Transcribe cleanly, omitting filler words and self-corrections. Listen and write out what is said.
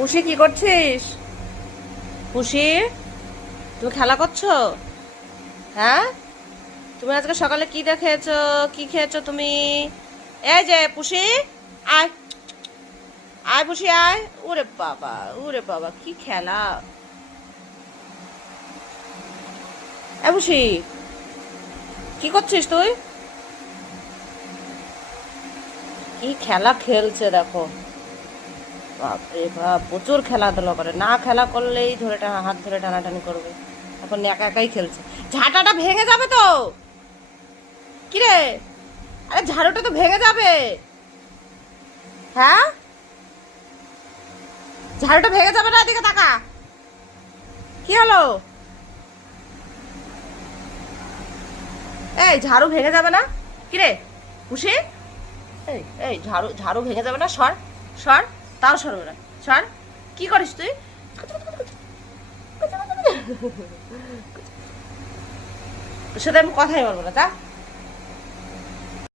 পুষি কি করছিস? পুষি, তুমি খেলা করছো? হ্যাঁ, তুমি আজকে সকালে কি দেখেছো? কি খেয়েছো তুমি? এই যে পুষি, আয় আয় পুষি আয়। ওরে বাবা, ওরে বাবা, কি খেলা! এ পুষি, কি করছিস তুই? কি খেলা খেলছে দেখো! বাপরে বাপ, প্রচুর খেলাধুলা করে, না খেলা করলেই ধরে হাত ধরে টানাটানি করবে। এখন একা একাই খেলছে। ঝাঁটাটা ভেঙে যাবে তো। কিরে, আরে ঝাড়ুটা তো ভেঙে যাবে। হ্যাঁ, ঝাড়ুটা ভেঙে যাবে না, এদিকে তাকা। কি হলো? এই ঝাড়ু ভেঙে যাবে না? কিরে খুশি, এই এই ঝাড়ু ঝাড়ু ভেঙে যাবে না? সর সর, তাও সরবে না। সর। কি করিস তুই? তোর সাথে আমি কথাই বলবো না, তা